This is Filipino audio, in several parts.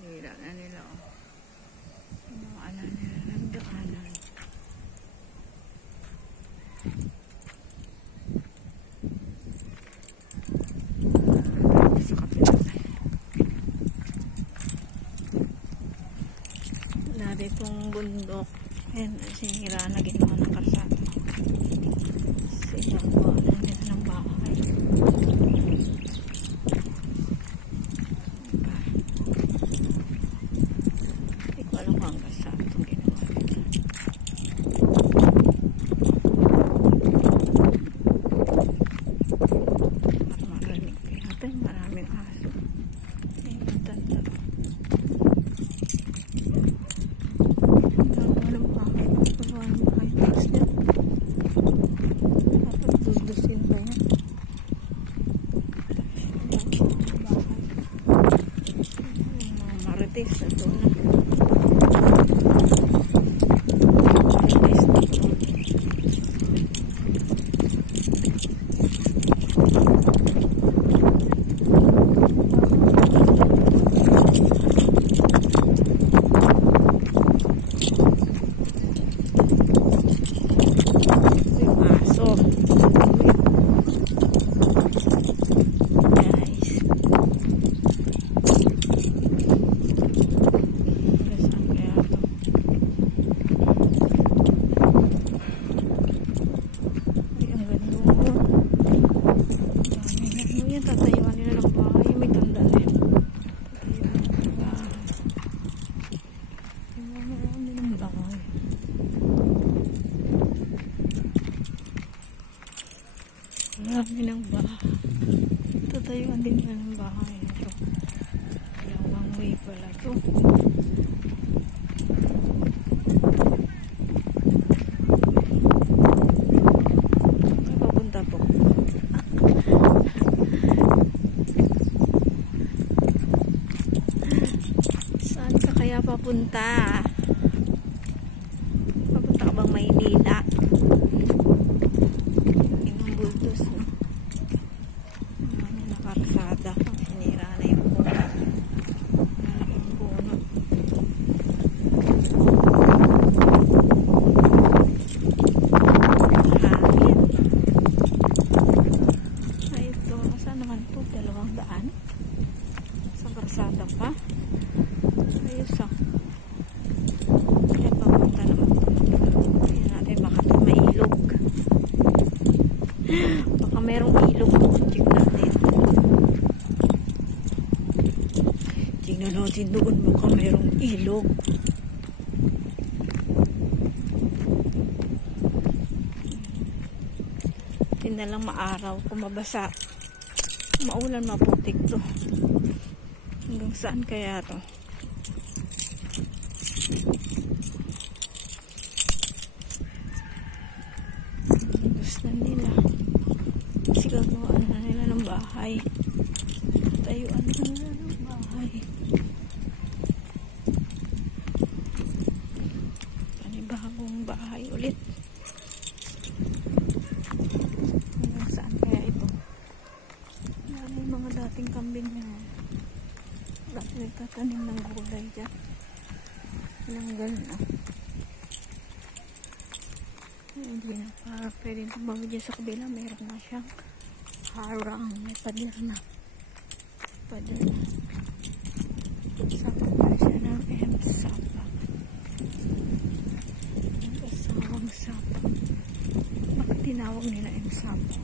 Hira na nila, oh. Ginawa na nila ng daanan. Sa kapila. Labi itong bundok. Ayan, sinira na ginawa ng karsada. Sinagawa na nila ng bahay. Hindi ko alam kung hanggang saan itong ginawa nila. Marinig ko natin, maraming aso. Ayan yung tanda. Marites na ito na. Marites na ito. Yung aso. Tatayuan nila ng bahay. May tanda din. Marami ng bahay. Marami ng bahay. Tatayuan din nila ng bahay. Ito. Dalawang way pala ito. Papunta po. Papunta. Papunta ka bang Maynila? Yung bultos, no? Ano, nakarsada. Sinira na yung puno. Malaking puno. Hangin. Ay, ito. Saan naman po? 200? Sa karsada pa? Ayos, ah. Baka merong ilog. Check natin. Tingnan natin doon. Baka merong ilog. Hindi na lang maaraw. Kung mabasa. Maulan, maputik to. Hanggang saan kaya to? Gusto nila. Sigagawaan na nila ng bahay. Tayuan na nila ng bahay. Panibagong bahay ulit. Hanggang saan kaya ito? May mga dating kambing na dati nagtatanim ng gulay dyan. Langgal na. Hindi na pa pwede tumawid dyan sa kabila. Mayroon na siyang harang. May pader na. Pader na. Sapa pa siya ng M-Sapa. Asawang sapa. Bakit tinawag nila M-Sapa?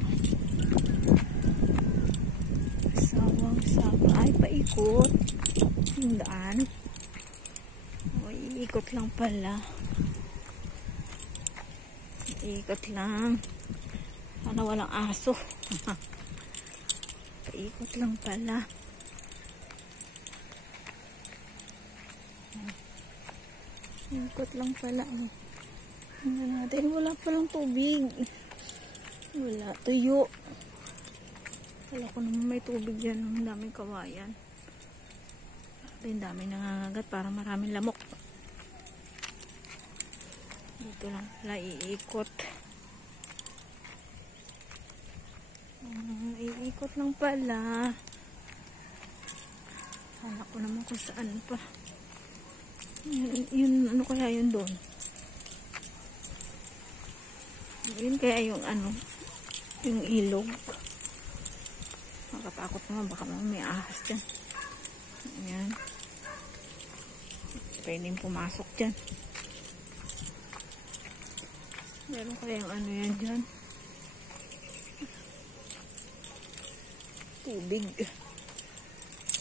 Asawang sapa. Ay, paikot. Yung daan. O, iikot lang pala. Ikot lang. Sana walang aso. Paikot lang pala. Ikot lang pala. Tingnan natin. Wala palang tubig. Wala. Tuyo. Wala ko naman may tubig dyan. Ang daming kawayan. Ang daming nangangagat para maraming lamok. Dito lang pala iikot. Iikot lang pala. Kala ko naman kung saan pa. Yun ano kaya yun doon? Yun kaya yung ano, yung ilog. Nakatakot naman, baka may ahas dyan. Ayan. Pwedeng pumasok dyan. Meron kaya yung ano yan dyan. Tubig.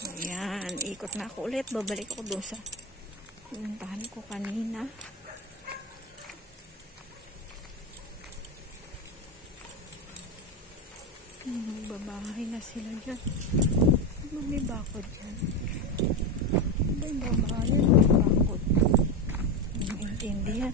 Ayan, ikot na ako ulit. Babalik ako doon sa pinuntahan ko kanina. Babahay na sila dyan. May bakod dyan. May babahay na may bakod. Hindi maintindihan.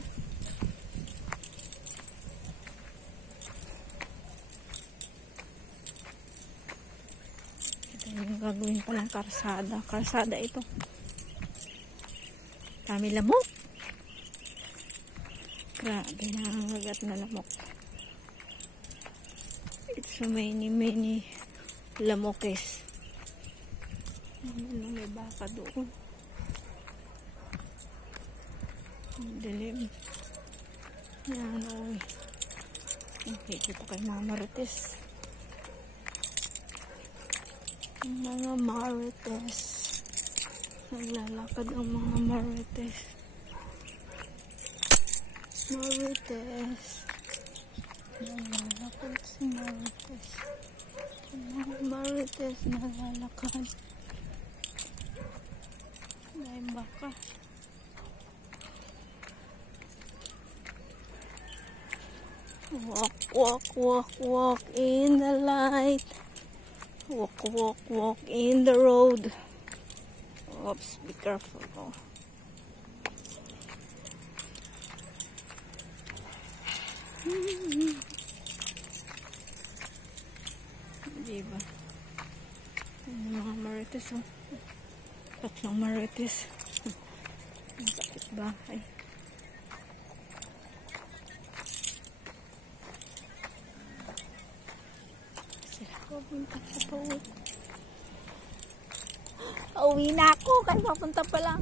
Ito yung gagawin palang karsada. Karsada ito. Dami lamok. Grabe na ang lagat na lamok. It's so many lamokes. May baka doon. Dilim. Yan o. Okay, ito kay Mama Marites. Mga Marites. Naglalakad ang mga Marites. Marites. Naglalakad si Marites. Mga Marites naglalakad. May baka. Walk, walk, walk, walk in the light. Walk, walk, walk in the road. Oops, be careful. Oh. Diba? Ano mga Marites, oh. Tatlong Marites. Ang kapit bahay. Sila papunta sa bawat. Uwi na ako. Kaya papunta pa lang.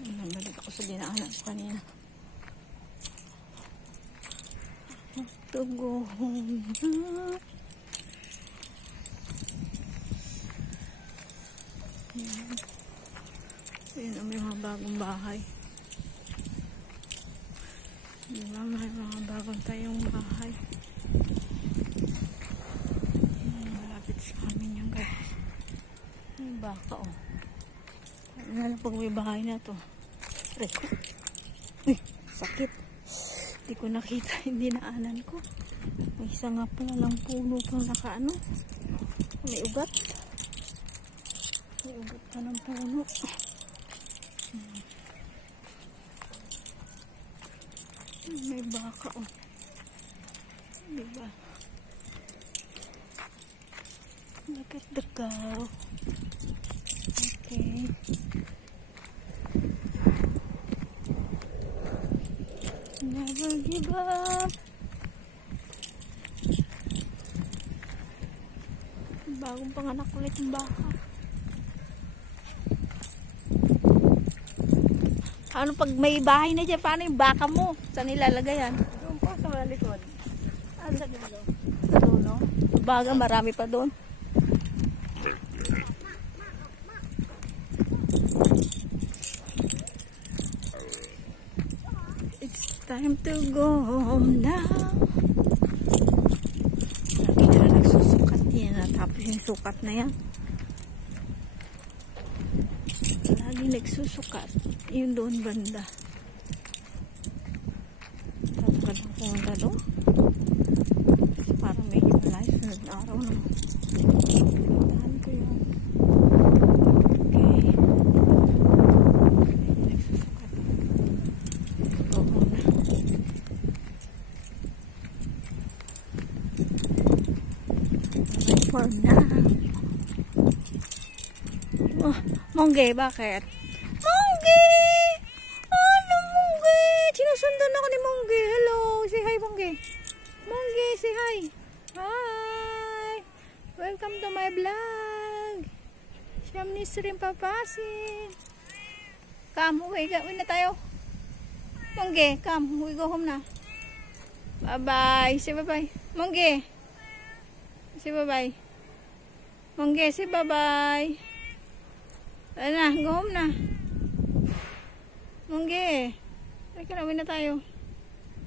Nabalik ako sa dinaanan ko kanina. To go home na. Ayan ang may mga bagong bahay. Diba may mga bagong tayong bahay. Malapit sa amin yan guys. May baka oh. Ano pag may bahay na to. Uy, sakit. Hindi ko nakita yung dinaanan ko. May isa nga pala lang puno pang nakaano. May ugat. May ugat pa ng puno. May baka oh. Diba? Look at the cow. Okay. Never give up. Bagong panganak ulit yung baka. Ano pag may bahay na dyan, paano yung baka mo? Saan nilalagay yan? Doon po sa likod. Ano sa dulo? Sa dulo? Baga, marami pa doon. It's time to go home now. Lagi na nagsusukat yan. Tapos yung sukat na yan. Lagi nagsusukat. Yung doon banda. Tapos ka lang pumunta doon. Parang medyo malayo. Sunod na araw naman. Pinuntahan ko yun. Okay. Nagsusukat. Oo na. For now. Oh, Mongge, bakit? Mongge! Ano, Mongge? Sinusundan ako ni Mongge. Hello, say hi, Mongge. Mongge, say hi. Hi. Welcome to my vlog. Siyam ni Srim papasin. Come, uwi na tayo. Mongge, come, we go home na. Bye-bye. Say bye-bye. Mongge. Say bye-bye. Mongge, say bye-bye. Ano na, go home na. Mongge. Teka na, uwi na tayo.